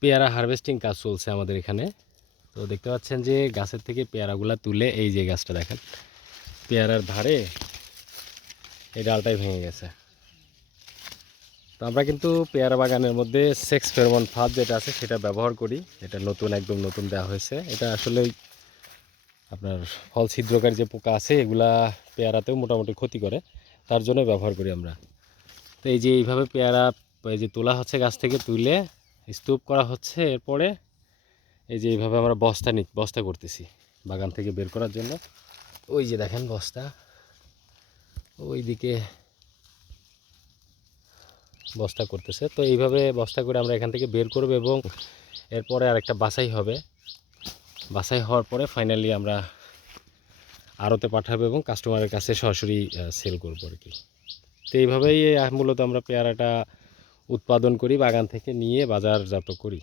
পেয়ারা হারভেস্টিং কাজ চলছে আমাদের এখানে। তো দেখতে পাচ্ছেন যে গাছের থেকে পেয়ারাগুলো তুলে এই যে গাছটা দেখেন, পেয়ারার ধারে এই ডালটাই ভেঙে গেছে। তো আমরা কিন্তু পেয়ারা বাগানের মধ্যে সেক্স ফেরোমন ফাঁদ যেটা আছে সেটা ব্যবহার করি। এটা নতুন, একদম নতুন দেওয়া হয়েছে। এটা আসলে আপনার ফল ছিদ্রকারী যে পোকা আছে এগুলা পেয়ারাতেও মোটামুটি ক্ষতি করে, তার জন্য ব্যবহার করি আমরা। তো এই যে এইভাবে পেয়ারা এই যে তোলা হচ্ছে, গাছ থেকে তুলে স্তূপ করা হচ্ছে। এরপরে এই যে এইভাবে আমরা বস্তা করতেছি বাগান থেকে বের করার জন্য। ওই যে দেখেন বস্তা, ওই দিকে বস্তা করতেছে। তো এইভাবে বস্তা করে আমরা এখান থেকে বের করব এবং এরপরে আরেকটা বাছাই হবে। বাছাই হওয়ার পরে ফাইনালি আমরা আড়তে পাঠাবো এবং কাস্টমারের কাছে সরাসরি সেল করবো আর কি। তো এইভাবেই মূলত আমরা পেয়ারাটা উৎপাদন করি, বাগান থেকে নিয়ে বাজারজাত করি।